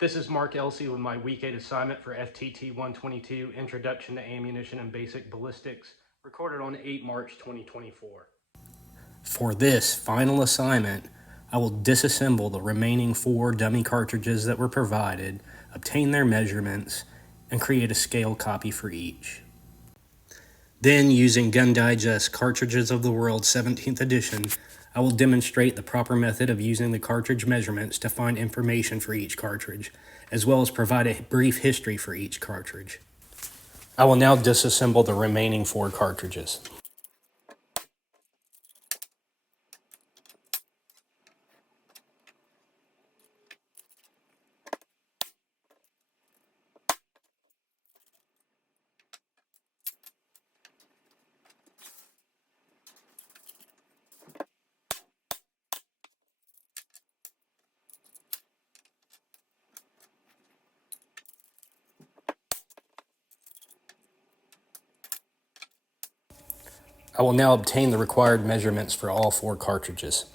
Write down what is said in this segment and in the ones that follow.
This is Mark Elsey with my Week 8 assignment for FTT 122, Introduction to Ammunition and Basic Ballistics, recorded on 8 March 2024. For this final assignment, I will disassemble the remaining 4 dummy cartridges that were provided, obtain their measurements, and create a scale copy for each. Then, using Gun Digest Cartridges of the World 17th edition, I will demonstrate the proper method of using the cartridge measurements to find information for each cartridge, as well as provide a brief history for each cartridge. I will now disassemble the remaining 4 cartridges. I will now obtain the required measurements for all 4 cartridges.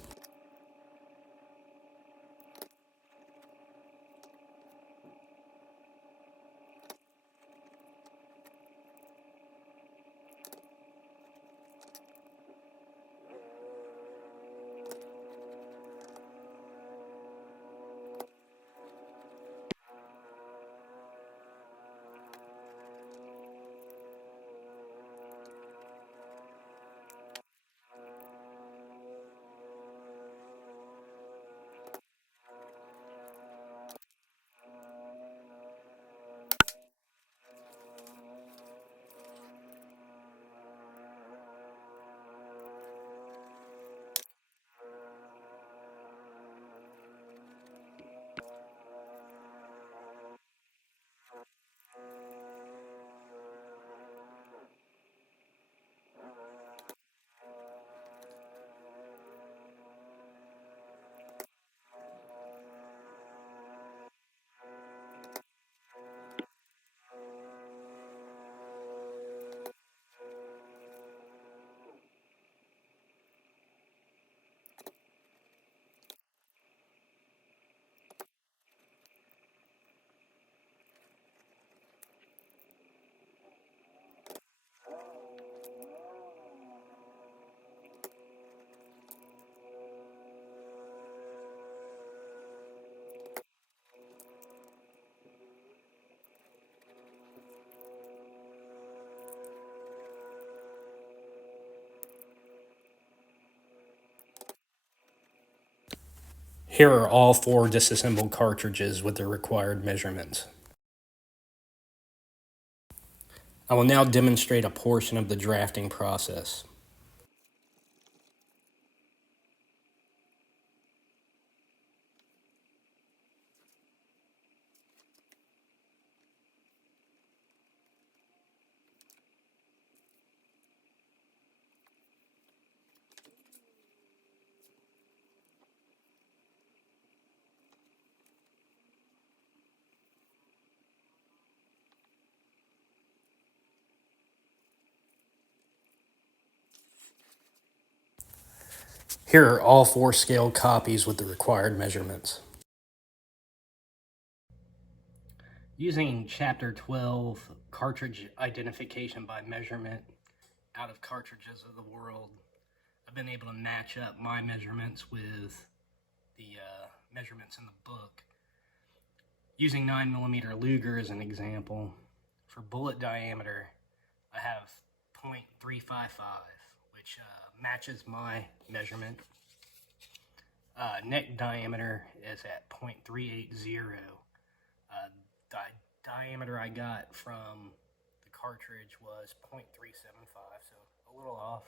Here are all 4 disassembled cartridges with the required measurements. I will now demonstrate a portion of the drafting process. Here are all 4 scale copies with the required measurements. Using Chapter 12, Cartridge Identification by Measurement, out of Cartridges of the World, I've been able to match up my measurements with the measurements in the book. Using 9mm Luger as an example, for bullet diameter, I have .355, which matches my measurement. Neck diameter is at .380. The diameter I got from the cartridge was .375, so a little off.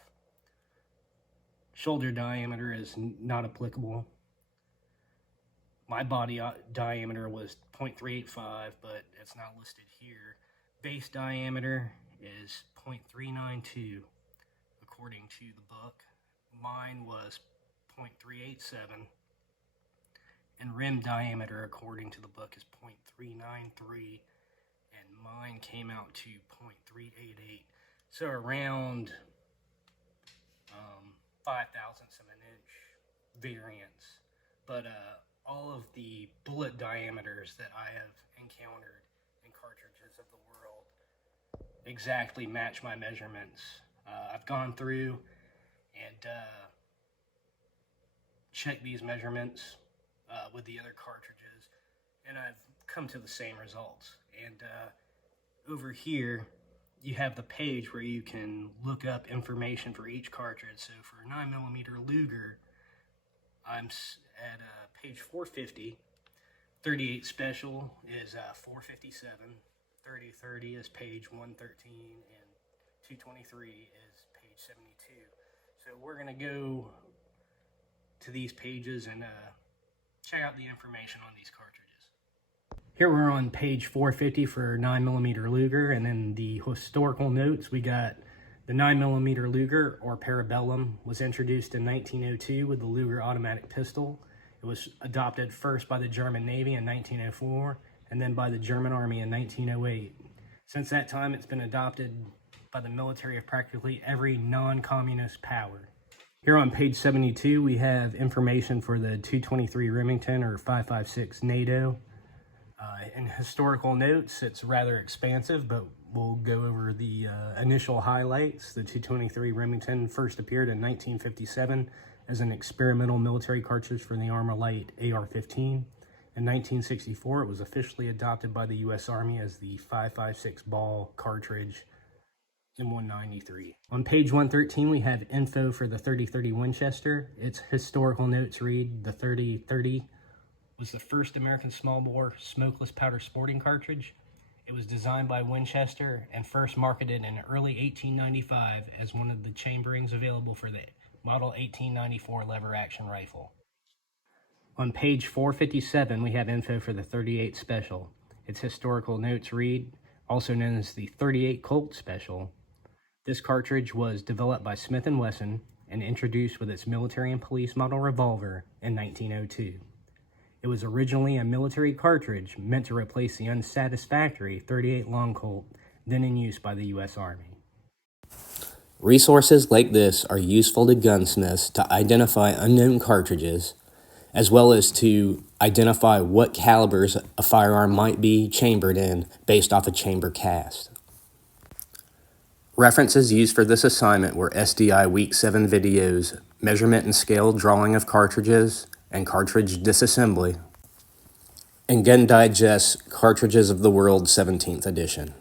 Shoulder diameter is not applicable. My body diameter was .385, but it's not listed here. Base diameter is .392, according to the book. Mine was .387. And rim diameter, according to the book, is .393. And mine came out to .388. So around 5 thousandths of an inch variance. But all of the bullet diameters that I have encountered in cartridges of the world exactly match my measurements. I've gone through and checked these measurements with the other cartridges, and I've come to the same results. And over here, you have the page where you can look up information for each cartridge. So for 9mm Luger, I'm at page 450. 38 special is 457. 3030 is page 113, and 223 is page 72. So we're gonna go to these pages and check out the information on these cartridges. Here we're on page 450 for 9mm Luger, and then the historical notes, we got the 9mm Luger, or Parabellum, was introduced in 1902 with the Luger automatic pistol. It was adopted first by the German Navy in 1904, and then by the German Army in 1908. Since that time, it's been adopted by the military of practically every non-communist power. Here on page 72, we have information for the 223 Remington, or 5.56 NATO. In historical notes, it's rather expansive, but we'll go over the initial highlights. The 223 Remington first appeared in 1957 as an experimental military cartridge for the Armalite AR-15. In 1964, it was officially adopted by the U.S. Army as the 5.56 ball cartridge in 193. On page 113, we have info for the 3030 Winchester. Its historical notes read, the 3030 was the first American small-bore smokeless powder sporting cartridge. It was designed by Winchester and first marketed in early 1895 as one of the chamberings available for the Model 1894 lever-action rifle. On page 457, we have info for the 38 Special. Its historical notes read, also known as the 38 Colt Special. This cartridge was developed by Smith & Wesson and introduced with its military and police model revolver in 1902. It was originally a military cartridge meant to replace the unsatisfactory 38 Long Colt then in use by the U.S. Army. Resources like this are useful to gunsmiths to identify unknown cartridges, as well as to identify what calibers a firearm might be chambered in based off a chamber cast. References used for this assignment were SDI Week 7 videos, measurement and scale drawing of cartridges, and cartridge disassembly, and Gun Digest Cartridges of the World 17th edition.